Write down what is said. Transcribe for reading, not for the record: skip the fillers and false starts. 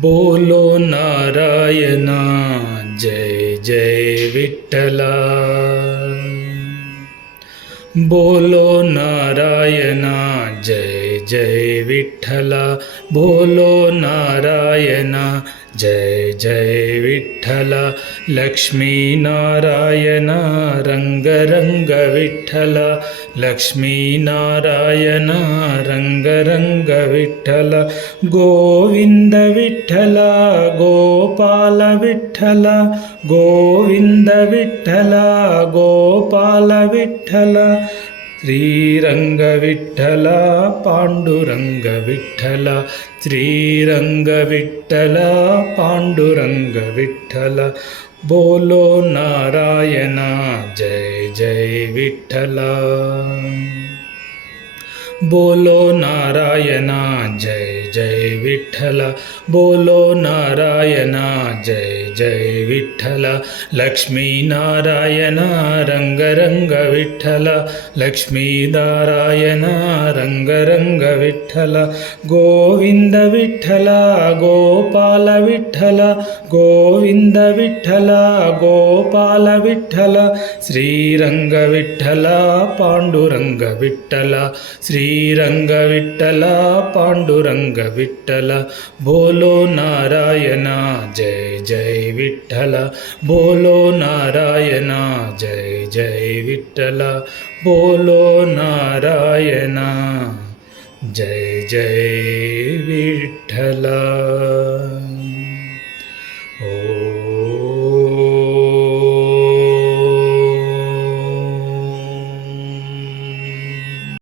बोलो नारायण जय जय विठ्ठला। बोलो नारायण जय जय विठ्ठला। बोलो नारायण जय जय विठ्ठला। लक्ष्मी नारायण रंग रंग विठ्ठला। लक्ष्मी नारायण रंग रंग विठ्ठला। गोविंद विठ्ठला गोपाल विठ्ठला। गोविंद विठ्ठला गोपाल विठ्ठला। श्रीरंग विठ्ठला पांडुरंग विठ्ठला। श्रीरंग विठ्ठला पांडुरंग विठ्ठला। बोलो नारायण जय जय विठ्ठला। बोलो नारायण जय जय विठ्ठला। बोलो नारायण जय जय विठ्ठला। लक्ष्मी नारायण रंग रंग विठ्ठला। लक्ष्मी नारायण रंग रंग विठ्ठला। गोविंद विठ्ठला गोपाल विठ्ठला। गोविंद विठ्ठला गोपाल विठ्ठला। श्रीरंग विठ्ठला पांडुरंग विठ्ठला। श्रीरंग विठ्ठला पांडुरंग विठ्ठला। बोलो नारायण जय जय विठ्ठला। बोलो नारायण जय जय विठ्ठला। बोलो नारायण जय जय विठ्ठला।